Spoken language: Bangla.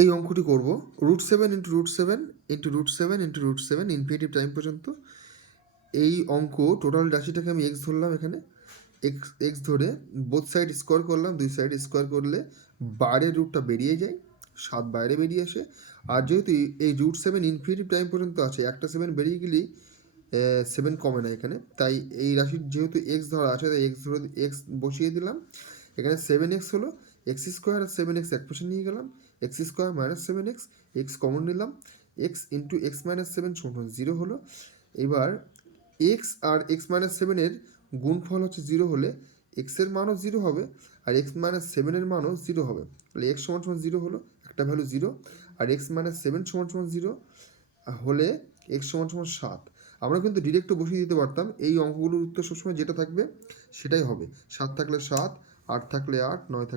এই অঙ্কটি করব √7 into √7 into √7 into √7 infinitive time পর্যন্ত। এই অঙ্ক টোটাল রাশিটাকে আমি এক্স ধরলাম, এখানে এক্স ধরে বোথ সাইড স্কোয়ার করলাম, দুই সাইড স্কোয়ার করলে বাইরের রুটটা বেরিয়ে যায়, 7 বাইরে বেরিয়ে আসে। আর যেহেতু এই √7 ইনফিনিটিভ টাইম পর্যন্ত আছে, একটা 7 বেরিয়ে গেলেই 7 কমে না এখানে, তাই এই রাশির যেহেতু এক্স ধরা আছে তাই এক্স ধরে এক্স বসিয়ে দিলাম। এখানে 7x হলো, এক্স স্কোয়ার আর 7x এক পাশে নিয়ে গেলাম, x square minus 7x, x common নিলাম, এক্স ইন্টু এক্স মাইনাস 7 সমান 0 হলো। এবার এক্স আর এক্স মাইনাস 7-এর গুণফল হচ্ছে 0 হলে এক্সের মানও 0 হবে আর এক্স মাইনাস 7-এর মানও 0 হবে। তাহলে এক্স সমান সমান 0 হলো, একটা ভ্যালু 0, আর এক্স মাইনাস 7 সমান সমান 0 হলে এক্স সমান সমান 7। আমরা কিন্তু ডিরেক্টও বসিয়ে দিতে পারতাম, এই অঙ্কগুলোর উত্তর সবসময় যেটা থাকবে সেটাই হবে। 7 থাকলে 7, 8 থাকলে 8, 9 থাকলে